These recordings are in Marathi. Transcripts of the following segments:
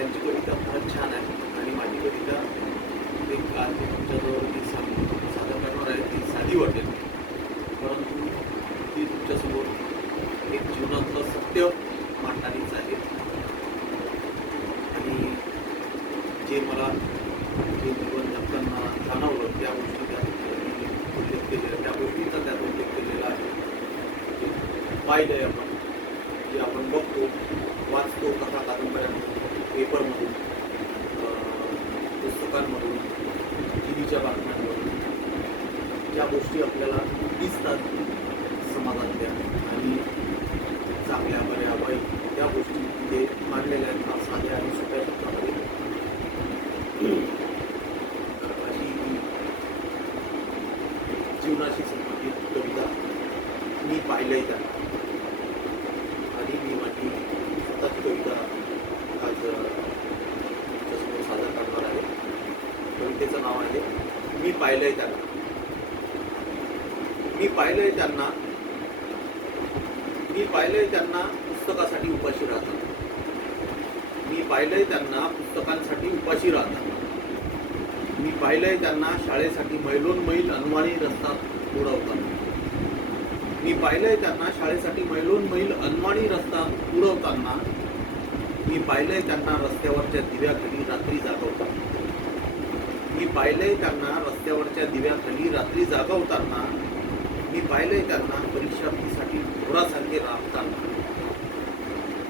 त्यांची कविता फारच छान आहे आणि माझी कविता एक आज मी तुमच्याजवळ सादर करणार आहे ती साधी वाटेल, परंतु ती तुमच्यासमोर एक जीवनातलं सत्य मांडणारीच आहे. आणि जे मला जे जीवन जगताना जाणवलं त्या गोष्टी त्यात उल्लेख केलेल्या, त्या गोष्टींचा त्यात उल्लेख केलेला आहे. जे पाहिलं आहे आपण, जे आपण बघतो, वाचतो कथा कादंबऱ्यांमधून, पेपरमधून, पुस्तकांमधून, टी व्हीच्या बातम्यांमधून, ज्या गोष्टी आपल्याला दिसतात समाजातल्या आणि चांगल्या बऱ्या वाईट त्या गोष्टी ते मांडलेल्या आहेत फार साध्या आणि सोप्या शब्दामध्ये. अशी ही जीवनाशी संबंधित कविता मी पाहिलंय त्या आणि मी माझी स्वतःची कविता आज तुमच्यासमोर सादर करणार आहे. कवितेचं नाव आहे मी पाहिलंय त्यांना. मी पाहिलंय त्यांना, मी पाहिलंय त्यांना पुस्तकासाठी उपाशी राहतात. मी पाहिलंय त्यांना पुस्तकांसाठी उपाशी राहतात. मी पाहिलंय त्यांना शाळेसाठी मैलोनमैल अनवाणी रस्ता उडवताना. मी पाहिलंय त्यांना शाळेसाठी मैलोनमैल अनवाणी रस्ता उडवताना. मी पाहिलंय त्यांना रस्त्यावरच्या दिव्याखाली रात्री जागवताना. मी पाहिलंय त्यांना रस्त्यावरच्या दिव्याखाली रात्री जागवताना. मी पाहिलंय त्यांना परीक्षा फीसाठी ढोरासारखे राबताना.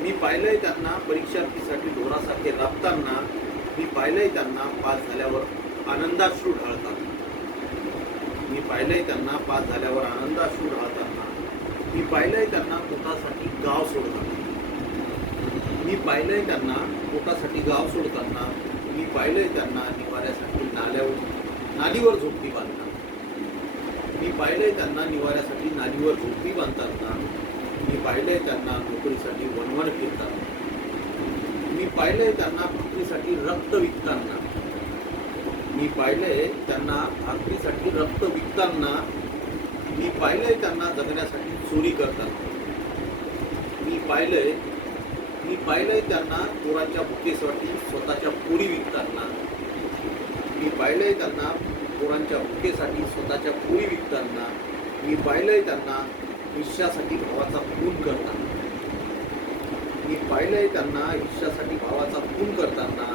मी पाहिलंय त्यांना परीक्षा फीसाठी ढोरासारखे राबताना. मी पाहिलंय त्यांना पास झाल्यावर आनंदाश्रू ढाळताना. मी पाहिलंय त्यांना पास झाल्यावर आनंदाश्रू ढाळताना. मी पाहिलंय त्यांना पोटासाठी गाव सोडताना. मी पाहिलंय त्यांना पोटासाठी गाव सोडताना. मी पाहिलंय त्यांना निवाऱ्यासाठी नालीवर झोपडी बांधताना. मी पाहिलंय त्यांना निवाऱ्यासाठी नालीवर झोपडी बांधताना. मी पाहिलंय त्यांना नोकरीसाठी वणवण फिरताना. मी पाहिलंय त्यांना भाकरीसाठी रक्त विकताना. मी पाहिलंय त्यांना भाकरीसाठी रक्त विकताना. मी पाहिलंय त्यांना जगण्यासाठी चोरी करताना. मी पाहिलंय त्यांना चोराच्या भुकेसाठी स्वतःच्या पोरी विकताना. मी पाहिलंय त्यांना चोरांच्या भुकेसाठी स्वतःच्या पोरी विकताना. मी पाहिलंय त्यांना ईर्ष्यासाठी भावाचा खून करताना. मी पाहिलंय त्यांना ईर्ष्यासाठी भावाचा खून करताना.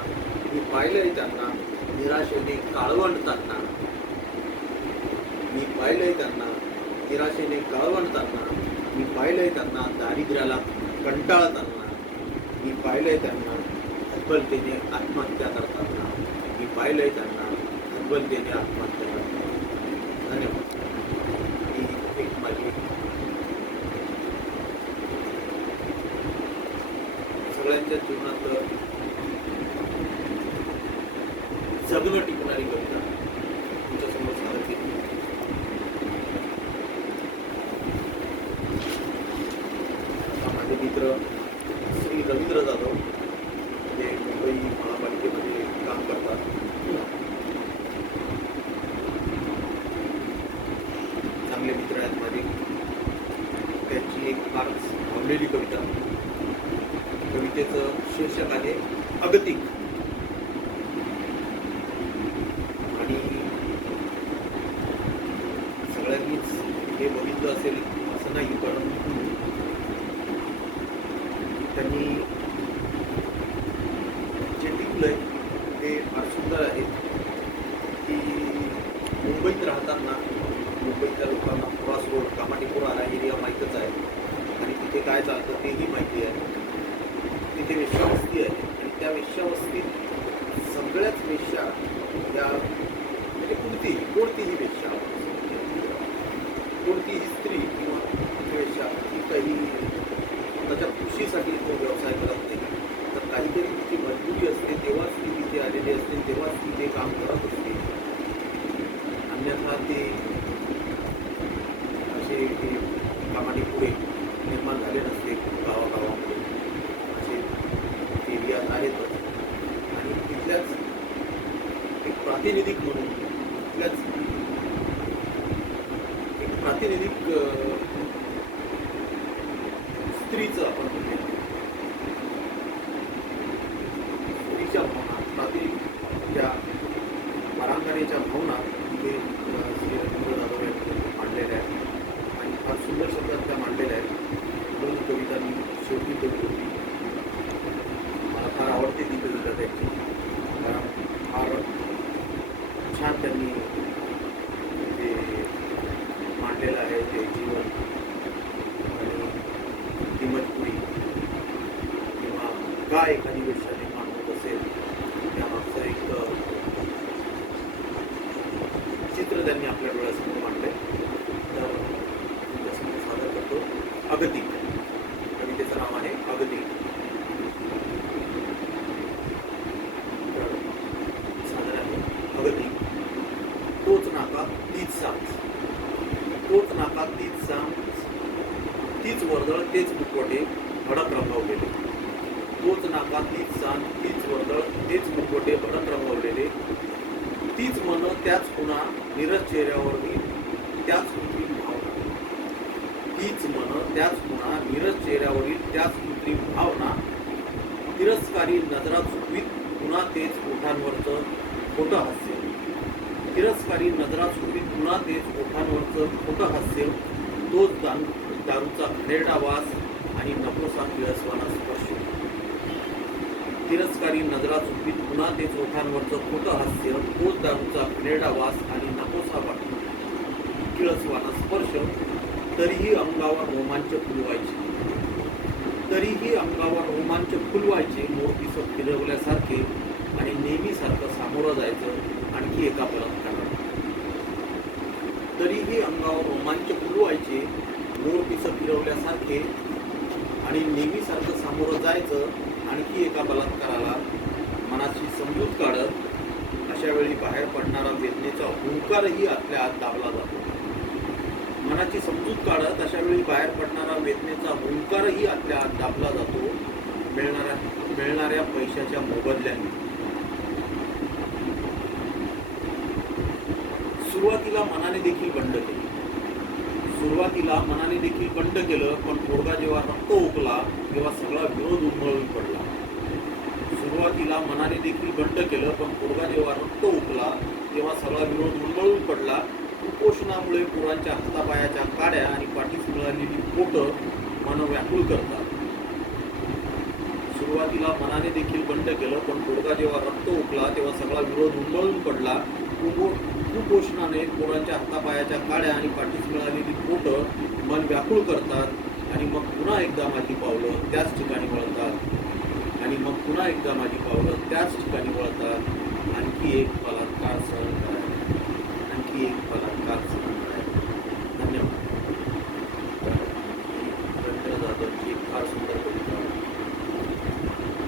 मी पाहिलंय त्यांना निराशेने काळवंडताना. मी पाहिलंय त्यांना निराशेने काळवंडताना. मी पाहिलंय त्यांना दारिद्र्याला कंटाळताना. मी पाहिलंय त्यांना हतबलतेने आत्महत्या करताना. मी पाहिलंय त्यांना हतबलतेने आत्महत्या करताना. धन्यवाद. ही एक माझी सगळ्यांच्या जीवनात जगणं टिकणारी कविता तुमच्यासमोर सादर केली. आता माझे मित्र श्री रवींद्र जाधव जे मुंबई महापालिकेमध्ये काम करतात. चांगले मित्र आहेत माझे. त्यांची एक फार भावलेली कविता. कवितेचं शीर्षक आहे अगतिक. आणि सगळ्यांनीच हे बघितलं असेल असं नाही, परंतु त्यांनी जे टिकलंय ते फार सुंदर आहे की मुंबईत राहताना मुंबईच्या लोकांना पुरास रोड कामाटीपुरा हा एरिया माहीतच आहे आणि तिथे काय चालतं तेही माहिती आहे. तिथे वेश्यावस्ती आहे आणि त्या वेश्यावस्तीत सगळ्याच वेश्या त्या म्हणजे कोणतीही वेश्या, कोणतीही स्त्री किंवा वेश्या ती काही त्याच्या खुशीसाठी तो व्यवसाय करत नाही, तर काहीतरी तिची मजबुरी असते तेव्हाच ती तिथे आलेली असते, तेव्हाच ती ते काम करत असते. अन्यथा ते असे कामाने पुढे निर्माण झाले नसते. गावागावामध्ये असे एरियाज आहेतच आणि तिथल्याच एक प्रातिनिधिक म्हणून तिथल्याच एक प्रातिनिधिक स्त्रीचं आपण म्हणूया का एखादी वेश्या निर्माण होत असेल त्यामागचं एक चित्र त्यांनी आपल्या डोळ्यासमोर मांडलंय. तर तुमच्यासमोर सादर करतो अगतिक. कवितेचं नाव आहे अगतिक. तर सादर आहे अगतिक. तोच नाका तीच सांग, तोच नाका तीच सांग, तीच वर्दळ तेच मुखवटे भडक रंगवलेले. तोच नाका तीच सांग, तीच वर्दळ तेच मुखवटे भडक रंगवलेले. तीच मन त्याच पुन्हा नीरज चेहऱ्यावरही त्याच कृत्रिम भावना. तीच मन त्याच पुन्हा नीरज चेहऱ्यावरील त्याच कृत्रिम भावना. तिरस्कारी नजरा चुकवीत पुन्हा तेच ओठांवरचं खोटं हास्य. तिरस्कारी नजरा चुकवीत पुन्हा तेच ओठांवरचं खोटं हास्य. तोच दारूचा घाणेरडा वास आणि नकोसा किळसवाना स्पर्श. तिरस्कारी नजरा चुकवीत पुन्हा तेच ओठांवरचं खोटं हास्य. तोच दारूचा घाणेरडा वास आणि नकोसा किळसवाना स्पर्श. तरीही अंगावर रोमांच फुलवायचे, तरीही अंगावर रोमांच फुलवायचे. मोरपिस फिरवल्यासारखे आणि नेहमीसारखं सामोरं जायचं आणखी एका बलात्काराला. तरीही अंगावर रोमांच फुलवायचे, मोरपिस फिरवल्यासारखे आणि नेहमीसारखं सामोरं जायचं आणखी एका बलात्काराला. मनाची समजूत काढत अशा वेळी बाहेर पडणारा वेदनेचा हुंकारही आतल्या आत दाबला जातो. मनाची समजूत काढत अशा वेळी बाहेर पडणारा वेदनेचा हुंकारही आतल्या आत दाबला जातो. मिळणाऱ्या पैशाच्या मोबदल्याने. सुरुवातीला मनाने देखील बंड केलं, सुरुवातीला मनाने देखील बंड केलं, पण पोरगा जेव्हा रक्त ओकला तेव्हा सगळा विरोध उन्मळून पडला. सुरुवातीला मनाने देखील बंड केलं, पण पोरगा जेव्हा रक्त ओकला तेव्हा सगळा विरोध उन्मळून पडला. कुपोषणामुळे पोरांच्या हातापायाच्या काड्या आणि पाठीस मिळालेली पोटं मन व्याकुळ करतात. सुरुवातीला मनाने देखील बंड केलं, पण पोरगा जेव्हा रक्त ओकला तेव्हा सगळा विरोध उन्मळून पडला. कुपोषणाने पोरांच्या हातापायाच्या काड्या आणि पाठीस मिळालेली पोटं मन व्याकुळ करतात आणि मग पुन्हा एकदा माझी पावलं त्याच ठिकाणी वळतात आणि मग पुन्हा एकदा माझी पावलं त्याच ठिकाणी वळतात. आणखी एक बलात्कार सहन करायला, आणखी एक बलात्कार सहन करायला. धन्यवाद. रवींद्र जाधवची एक फार सुंदर कविता.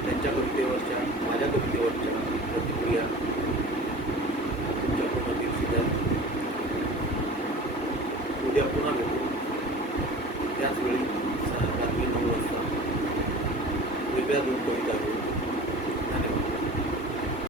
त्यांच्या कवितेवरच्या माझ्या कवितेवरच्या प्रतिक्रिया तुमच्याकडून दिवशी उद्या पुन्हा भेटू त्याच वेळी रात्री 9 वाजता वेगळ्या 2 कविता घेऊ.